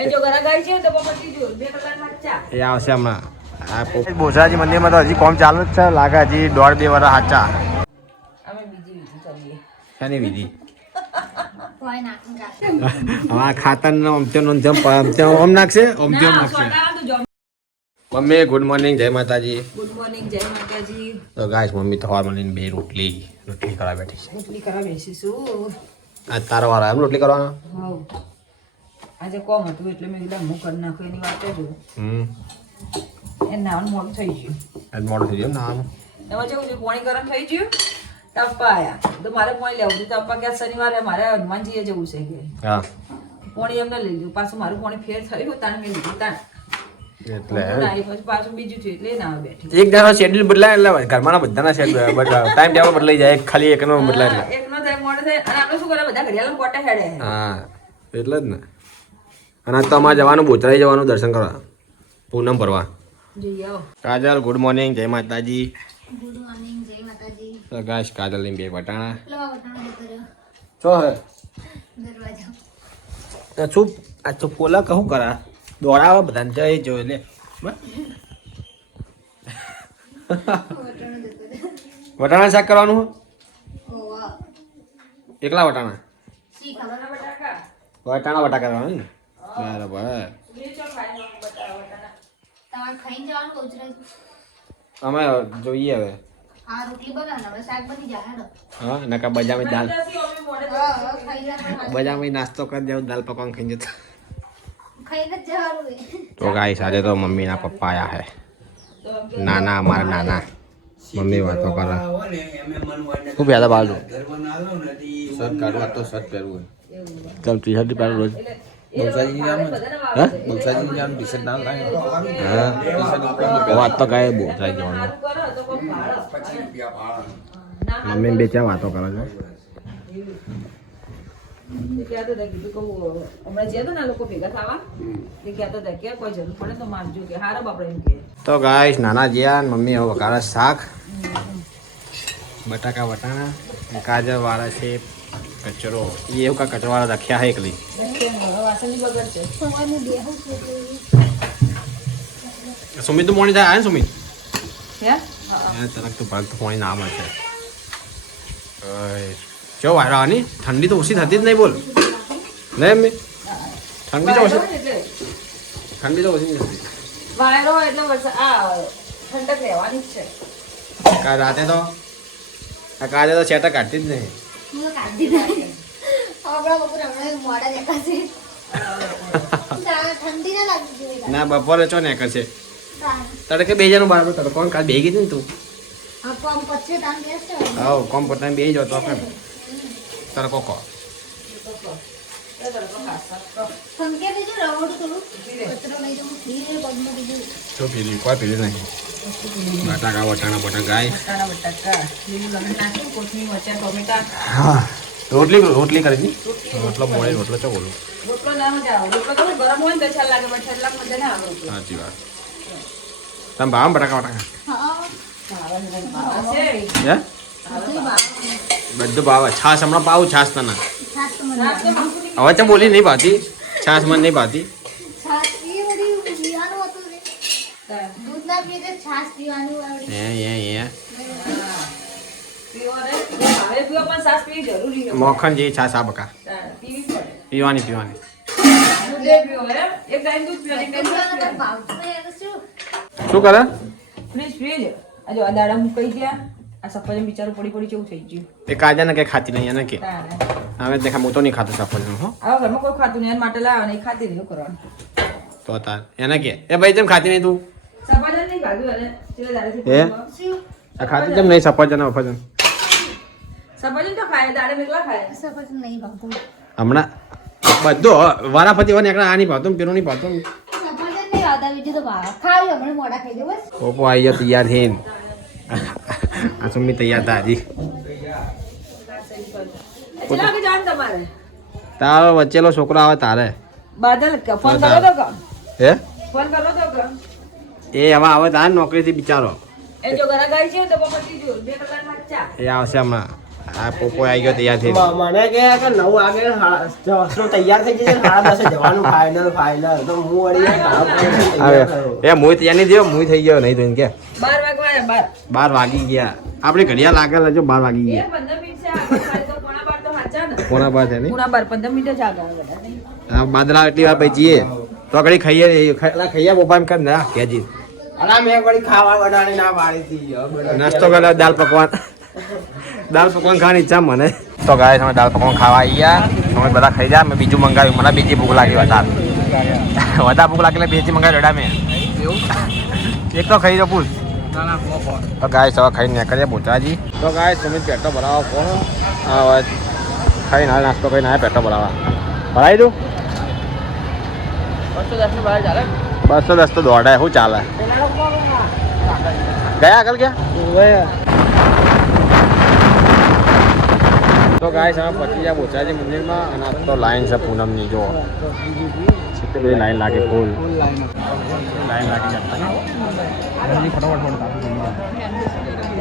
એ જો ઘરા તો પતી જો બે કલાકમાં ચા. એ આવશે હમણાં. આ બોસરાજી મંદિરમાં તો હજી કોમ ચાલુ જ છે. લાગે હજી દોઢ બે વર્ષ હાચા શાની વિધિ? નાખું ખાતર આમ તેમ આમ તેમ આમ નાખશે? આમ નાખશે. મમ્મી ગુડ મોર્નિંગ જય માતાજી. ગુડ મોર્નિંગ જય માતાજી. તો ગાઈસ મમ્મી તો હવાર મળીને બે રોટલી રોટલી કરવા બેઠી છે. રોટલી કરવા બેસીશું. આ તારા વાળા એમ રોટલી કરવાના? હવ. આજે કોમ હતું એટલે મેં કીધું હું કરી નાખું એની વાત કરું હમ. એ નાવાનું મોડું થઈ ગયું. આજ મોડું થઈ ગયું ને આમ એમાં કેવું છે પોણી ગરમ થઈ ગયું ટપ્પા આયા. તો મારે પોણી લેવું હતું ટપ્પા કે શનિવારે મારે હનુમાનજીએ જવું છે કે. હા. પોણી એમને લઈ લીધું. પાછું મારું પોણી ફેર થયું તાણ મેં લીધું તાણ. એક દાડો શેડ્યુલ બદલાય એટલે ઘરમાં બધાના શેડ્યુલ ટાઈમ ટેબલ બદલાઈ જાય એક ખાલી એકનો બદલાય એટલે. એકનો થાય મોડો થાય અને આપણે શું કરે બધા ઘડિયાળ કોટા હેડે. હા એટલે જ ને. અને આજ તો અમારે જવાનું બોચરાઈ જવાનું દર્શન કરવા. પૂનમ ભરવા. કાજલ ગુડ મોર્નિંગ જય માતાજી. પ્રકાશ કાજલની બે વટાણા. ચો હે તો શું આ તો પોલા કહું કરા? દોડાવે બધાને જઈ જો એટલે બસ. વટાણો શાક કરવાનું એકલા વટાણા? વટાણા વટા કરવાનું ને? જવાનું ગોજરાજ અમે જોઈએ હવે. આ રોટલી બનાવો હવે શાક બની જાય હેડો. હા નકા બજામે દાલ હા, હવે ખાઈ જવાનું બજામે નાસ્તો કરી દેવું દાલ પકવાન ખાઈ જતા તો ગાઈસ આજે તો મમ્મીના પપ્પા આયા હે. નાના અમારા નાના. મમ્મી વાતો કરે. ખૂબ યાદ બાજુ શર્ટ કાઢવા તો શર્ટ પહેરવું ચાલ ટી શર્ટ પહેરું રોજ. બલસાજી જામ હા બલસાજી જામ ટી શર્ટ ના લાગે હા વાત તો કાંઈ બહુ થાય જવાનું મમ્મી બે વાતો કરે છે તો ને આ લોકો ભેગા થવા એ કહેતો હતા કે કોઈ જરૂર પડે તો મારજો કે હારા બાપડે એમ કે તો ગાઈસ નાના જ્યાં મમ્મી હવે વઘારે શાક બટાકા વટાણા કાજર વાળા છે કચરો. એ એવું कचरा સવારનું બેહું છે તો સુમિત તો મોણી થાય ને સુમિત? તરક તો ભાગ તો પોણી નામ હશે. જો વાયરો આની? ઠંડી તો ઓછી થતી જ નહીં બોલ. લે મમ્મી. ઠંડી તો ઓછી ઠંડી તો ઓછી નહીં થતી વાયરો એટલે વરસાદ આ ઠંડક રહેવાની જ છે. કાલ રાતે તો કાલે તો ચેટા કાઢતી જ નહીં. હું કાઢી દીધા ના બપોરે ચો ને કરશે. તડકે બે જણનું બરાબર તડકો કાલ બેગી ગઈ ને તું? હા કોમ પર તાન બે જો તો આપણે. તારે બે તડકો કો શું પીલી કોઈ પીલી નહીં. બટાકા વટાણા બટા બટાકા બટાકા. લીલું લગન નાખ્યું કોથમીર મરચાં ટોમેટા. હા. રોટલી રોટલી કરી દી રોટલો. મોડે રોટલો ચો બોલું? રોટલો ના મજા રોટલો તો ગરમ હોય ને તો લાગે પણ ઠંડક મજા ના આવે રોટલો. સાચી વાત. તમે ભાવ બટાકા બટાકા હે. બધું ભાવ. છાશ હમણાં પાવું છાશ તને હવે તો બોલી નહીં ભાતી છાશ મને નહીં ભાતી એક ટાઈમ દૂધ પીવો, એક ટાઈમ છાસ આ બકા. પીવાની. પીવાની. શું શું કરે? Fridge fridge. આજે અદાડા મુકાઈ ગયા આ સફરજન બિચારું પડી પડી કેવું થઈ ગયું તે કાજા ને કઈ ખાતી નહીં એને કે. હવે દેખા હું તો નહીં ખાતો સફરજન હો. ઘરમાં કોઈ ખાતું નહીં એના માટે લાવે નહીં ખાતી રહ્યું કરવાનું. તો તાર એને કે. એ ભાઈ તેમ ખાતી નહીં તું? હે? આ ખાતી કેમ નહીં સફરજન વફરજન? સફરજન તો ખાય દાડે મેકલા ખાય. સફરજન નહીં ભાવતું. હમણાં બધો વારાફતી હોય ને એકલા આ નહીં ભાવતું પેલું નહીં ભાવતું સફરજન નહીં ભાવતા બીજું તો ભાવે. ખાવી હમણાં મોડા ખાઈ દે બસ. પોપો આવી ગયો તૈયાર થઈને આ સુમી તૈયાર હતા હજી. તારો વચ્ચેલો છોકરો આવે તારે. બાદલ કે ફોન કરો તો કે? હે? ફોન કરો તો કે? એ હવે આવે તાર નોકરીથી બિચારો. એ જો ઘરા ગાય છે તો પતી જો બે કલાકમાં ચા. એ આવશે હમણાં. આ પોપો આવી ગયો તૈયાર થઈ મને કે કે નવ વાગે સાડા તૈયાર થઈ જશે? સાડા દસે જવાનું ફાઇનલ ફાઇનલ તો હું વળી સાડા પાંચે તૈયાર થયો. એ મુઈ તૈયાર નહીં થયો મુય થઈ ગયો નહીં તો કે. બાર વાગવા બાર. બાર વાગી ગયા. આપણે ઘડિયાળ લાગેલ હજુ બાર વાગી ગયા. પંદર મિનિટ છે આગળ ખાલી તો પોણા બાર તો સાચા ને. કોના બાર છે નહીં પોણા બાર પંદર મિનિટ જ આગળ આ બાદલા એટલી વાર પછી જઈએ તો ઘડી ખાઈએ ખાઈએ બોપા એમ કર ના કેજી. નાસ્તો કરે દાલ પકવાન. દાલ પકવાન ખાવાની ઈચ્છા મને. તો ગાય તમે દાલ પકવાન ખાવા આવી ગયા. તમે બધા ખાઈ જા. મેં બીજું મંગાવ્યું. મને બીજી ભૂખ લાગી વધારે. વધારે ભૂખ લાગી એટલે બીજી મંગાવી રડા મેં. એક તો ખાઈ દો પૂછ તો ગાય સવા ખાઈને નીકળીએ બોચાજી તો ગાય સુમિત પેટો ભરાવો કોણ ખાઈ ખાઈને હાલ નાસ્તો કરીને આવે પેટો ભરાવા. ભરાવી દઉં? બસો દસ તો દોડાય શું ચાલે? ગયા આગળ ક્યાં તો ગાય સામે પચી જાય બોચાજી મંદિરમાં અને આ તો લાઈન છે પૂનમની જો કેટલી બધી લાઈન લાગે ફૂલ લાઈન લાગી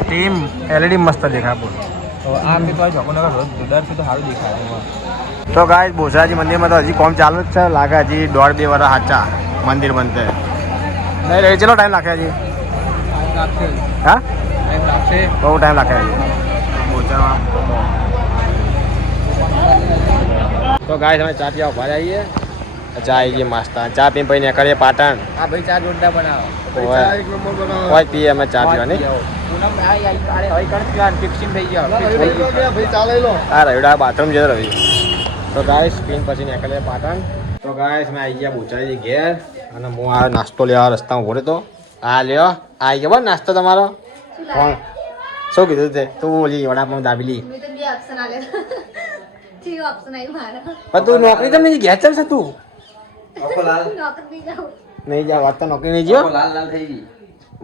ટીમ એલઈડી મસ્ત દેખાય બોલ તો ગાય બોસાજી મંદિરમાં તો હજી કોમ ચાલુ જ છે લાગે હજી દોઢ બે વર્ષ સાચા મંદિર બનતે નહીં રે ચલો ટાઈમ લાગે હજી હા બહુ ટાઈમ લાગે તો ગાય તમે ચા પીવા ઊભા રહીએ ચા આવી ગઈ મસ્ત ચા પી પછી નીકળીએ પાટણ હા ભાઈ ચા જોરદાર બનાવો. કોઈ પીએ અમે ચા પીવા નહીં પૂનમ આ આ હવે કણ પીવાનું ફિક્સિંગ થઈ ગયો આ રવિડા બાથરૂમ જતો રવિ તો ગાય સ્પિન પછી નીકળીએ પાટણ તો ગાય અમે આવી ગયા બોચાજી ઘેર અને હું આ નાસ્તો લેવા રસ્તામાં ઊભો રહ્યો આ લ્યો. આવી ગયો નાસ્તો તમારો? કોણ શું કીધું તે? તું બોલી વડાપાઉં દાબેલી મેં તો બે ઓપ્શન આલે. થ્રી ઓપ્શન આવી મારા. પણ તું નોકરી તો નહીં ઘેર ચાલશે તું? નહીં જા વાત તો નોકરી નહીં જ્યો. લાલ લાલ થઈ ગઈ.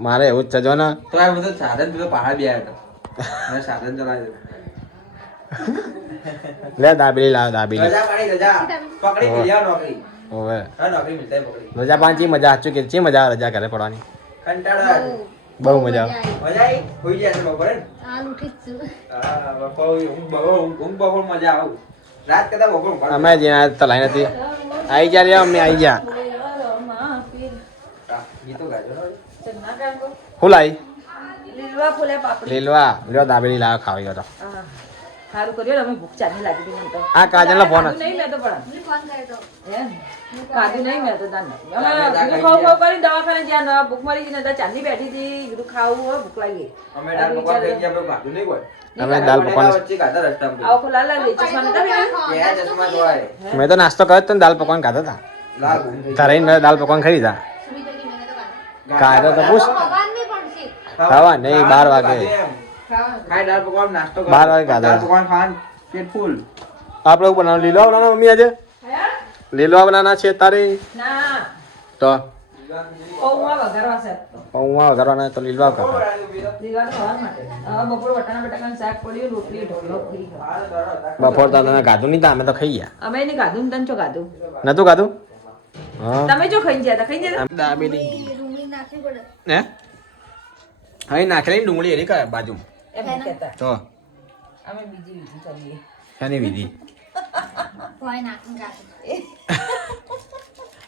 મારે એવું જ છે જો ને. તો આ બધું સાધન પેલો પહાડ બે આવ્યો સાધન ચલાવી લે દાબેલી લાવ દાબેલી. રજા પાડી રજા. પકડી ઓવે. ગયા નોકરી. હોવે હા નોકરી મિલતા પકડી. રજા પાંચી મજા સાચું કે છે મજા આવે રજા ઘરે પડવાની? કંટાળો બહુ. મજા આવે. મજા આવી. હોઈ જાય છે બપોરે ને? હાલ ઉઠી છું. હા, બપોર મજા આવું. રાત કદા બપોર. અમે જ્યાં તો લાઈન નથી આવી ગયા રે અમે આવી ગયા. હું લાઈ હા, લીલવા ફૂલે પાપડી. લીલવા. લ્યો દાબેલી લાવ ખાવી ગયો તો. હા. સારું કર્યું. અમે ભૂખ ચાની લાગી હતી મને તો. આ કાજલનો ફોન નહીં મેં તો પણ ફોન કર્યો તો. એમ નહીં મેં તો તાન અમે તા કીધું ખાઈ ખાવ ખાવ કરીને દવાખાને જ્યાં નવા ભૂખ મરી ગઈ ને ચાંદી બેઠી હતી. કીધું ખાવું હોય ભૂખ લાગી. અમે દાળ પકવાન ખાઈ ગયા, આપણે નહીં કોઈ. અમે દાલ પકવાન વચ્ચે ખાધા રસ્તામાં. આવો ખોલા લાગે ચશ્મા નતા ચશ્મા ધોવાય? મેં તો નાસ્તો કર્યો તો દાલ પકવાન ખાધા હતા. તારે મેં દાલ પકવાન ખરીદા સુમિત તો ખાધા તો પૂછ ખાવા નહીં, બાર વાગે. ખાય દાળ પકવાન નાસ્તો કરો. બાર વાગે ખાધા. દાળ પકવાન ખાવાનું પેટ ફૂલ. આપણે એવું બનાવ લીલવા બનાવના મમ્મી આજે? લીલવા બનાવના છે તારે? ના. તો? પૌવા વઘારવા છે. પૌવા વઘારવાના તો લીલવા કરવા દીવાલ ખાવા માટે. બપોર વટાણા બટાકાનું શાક પડ્યું રોટલી ઢોકળો બપોર તો નહીં અમે તો ખાઈ ગયા. અમે એને ગાધું તને ચો ગાધું? નતું ખાધું તમે જો ખાઈ ગયા ખાઈ ગયા દાબેલી. રૂમી નાખવી પડે. હે? હવે નાખેલી ડુંગળી એની કરે બાજુ એમ કહેતા તો. અમે બીજી બીજી કરીએ. શાની વિધિ? ભોય નાખીને કાઢે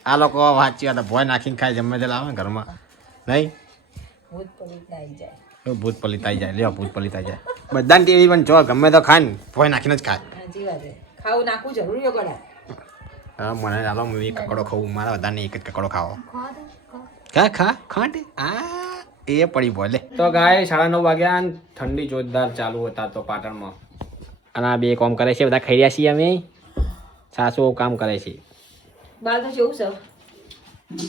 આ લોકો વાંચી હતા ભોય નાખીને ખાય જમે તે આવે ને ઘરમાં. નહીં? ભૂત પલિત આવી જાય. લેવા ભૂત પલિતાઈ જાય. લ્યો ભૂત પલિતાઈ જાય. બધાને ટીવી પણ જો ગમે તો ખાય ને ભોય નાખીને જ ખાય. સાચી વાત. ખાવું નાખવું જરૂરી ગળા. હા મને ચાલો હું એક કકડો ખાવું મારા બધાને એક જ કકડો ખાવો. ખો ખા ખા? ખાંડ? આ. એ પડી બોલે. તો ગાય સાડા નવ વાગ્યા ઠંડી જોરદાર ચાલુ હતા તો પાટણમાં. અને આ બે કામ કરે છે બધા ખાઈ રહ્યા છીએ અમે. સાસુ કામ કરે છે.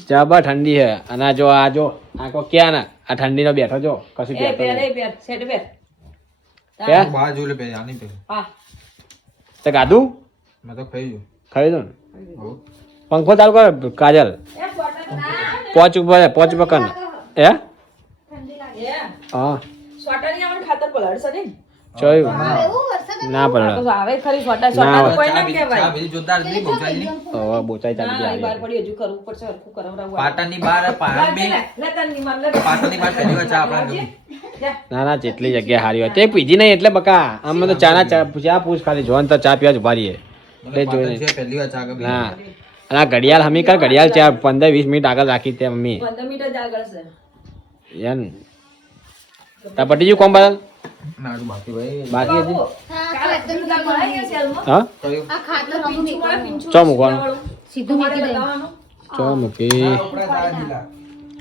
જબર ઠંડી છે. અને જો આ જો આ કો ક્યાં ના? આ ઠંડીનો બેઠો જો કશું બે આની પે તે ગાધું? મેં તો ખાઈ ગયું. ખાઈ દઉં ને પંખો ચાલુ કર કાજલ. પોચ ઉપર પોચ ઉપર કર હે? એ હા. સ્વેટર આપણે ખાતર પલાળશે ને વરસાદ ના આવે ખરી ના, કોઈ ના કહેવાય. ચા જોરદાર એટલે હતી, જો હવે બોચાઈ ચાલી અહીં બહાર પડી હજુ કરવું પડશે હરખું કરાવડાવવું. પાટણની બહાર પાટણ બી લે, લે, તાર નિમાલ, લે. પાટણની બહાર પહેલી વાર ચા આપણા ના ના જેટલી જગ્યા હારી હોય તે પીધી નહીં એટલે બકા. આમ તો ચા ના ચા ચા પૂછ ખાલી જોવાનું તો ચા પીવા જ ઊભા રહીએ. એટલે પહેલી વાર ચા ના. અને આ ઘડિયાળ હમી કર ઘડિયાળ ચા પંદર વીસ મિનિટ આગળ રાખી તે મમ્મી. પંદર મિનિટ જ આગળ છે યાર તા પટી ગયું કોમ બદલ બાકી ભાઈ. બાકી હજી? બાબુ, હા, ચો મૂકવાનું? દે? ચો મૂકી.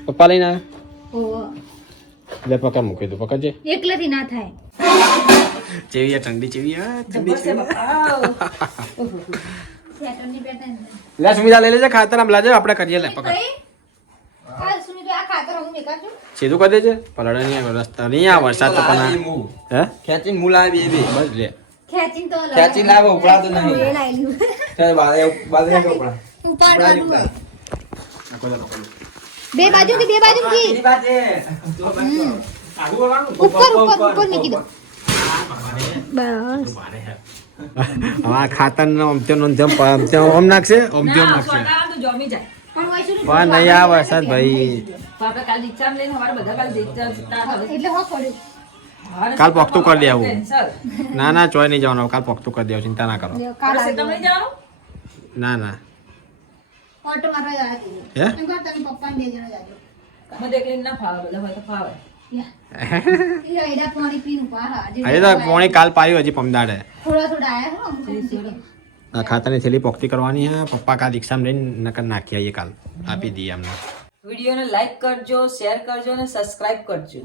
પપ્પા લઈને. એટલે પકડ મૂકી દઉં. પકડજે. એકલાથી ના થાય. ચેવી આ ઠંડી ચેવી ઠંડી પેટર્ન લે સુમિતા લઈ લેજે ખાતર આમ લાજે. આપણે કરીએ લે પકડ કઈ આ સુનિતો આ ખાતર હું મેકાશું સીધું કરી દેજે પલડે નહીં આવે રસ્તા નહીં આ વરસાદ તો પણ મૂ. હે ખેંચીને મૂળ આવી એ બી. બસ લે ખેંચીને તો ખેંચીને લાવો, ઉપડાતું નહીં. એ લાવી લીધું. ચાલ, બારે- બારે કે ઉપડા ઉપાડવાનું ઉપડા. બે બાજુ કે બે બાજુ કી એની પાસે. ઉપર ઉપર ઉપર મૂકી દો બસ હવે આ ખાતર નો અમત્યો નો જમ અમત્યો આમ નાખશે આમ નાખશે જમી જાય. પણ નહીં આ વરસાદ ભાઈ. કાલે પોખતું કરી દે આવું. ના ના ચોય નહીં જવાનું કાલ પોખતું કરી દેવું ચિંતા ના કરો? ના ના. પોણી કાલ પાયું હજી પમદાડે. થોડા થોડા ખાતરની થેલી પોખતી કરવાની હે. પપ્પા કાલ રિક્ષામાં લઈને નકર નાખી આવીએ કાલ. આપી દઈએ અમને વિડીયોને લાઈક કરજો શેર કરજો અને સબસ્ક્રાઇબ કરજો.